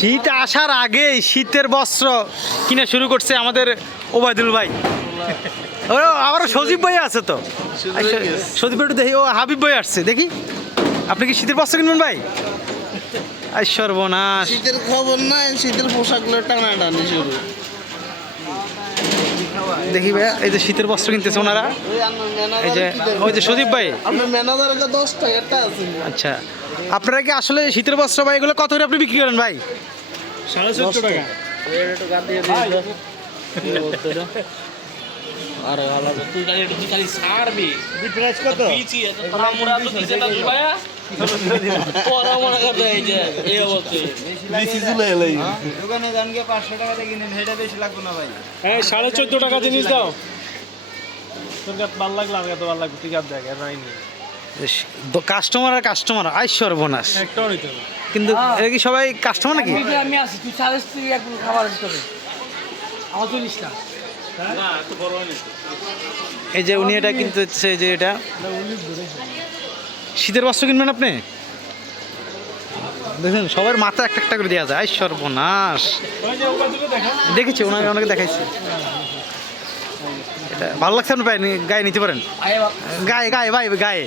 শীত আসার আগেই শীতের বস্ত্র কিনে শুরু করছে আমাদের ওবায়দুল ভাই। ও আবার সজীব ভাই আছে তো। আচ্ছা, সজীব ভাই দেখি। ও হাবিব ভাই আসছে দেখি। আপনি কি শীতের বস্ত্র কিনবেন ভাই? আই সর্বনাশ। শীতের খবর নাই শীতের পোশাকগুলো টানা টানি শুরু। দেখি ভাইয়া এই যে শীতের বস্ত্র কিনতেছে ওনারা। এই যে ওই যে সজীব ভাই। আচ্ছা আপনারা কি আসলে শীতের বস্ত্র ভাই এগুলো কত করে আপনি বিক্রি করেন ভাই? সাড়ে চোদ্দ টাকা। আরে ভালো তুই খালি তুই খালি ছাড়বি। প্রাইস কত? পিছি এত আমরা তো দিছে না ভাইয়া পরা মনে করতে এই যে এই অবস্থায় বেশি চলে এলাই দোকানে জানকে পাঁচশো টাকাতে কিনেন সেটা বেশি লাগবে না ভাই। এই সাড়ে টাকা জিনিস দাও। তোর কাছে ভালো লাগল আমার কাছে ভালো লাগবে তুই দেখ আর নি কাস্টমার আর কাস্টমার আই সর্বনাশ। একটাও নিতে হবে। কিন্তু এটা কি সবাই কাস্টমার নাকি? আমি আছি তুই চালিশ তুই এখন খাবার আসতে হবে আমার চল্লিশ না। না এত বড় হয়নি। এই যে উনি এটা কিনতে হচ্ছে যে এটা। শীতের বস্ত্র কিনবেন আপনি? দেখুন সবার মাথা একটা একটা করে দেওয়া যায়। সর্বনাশ। ওই যে ওপর দিকে দেখা দেখেছি ওনাকে ওনাকে দেখাইছি। এটা ভালো লাগছে আপনার পায়ে গায়ে নিতে পারেন? গায়ে গায়ে ভাই গায়ে।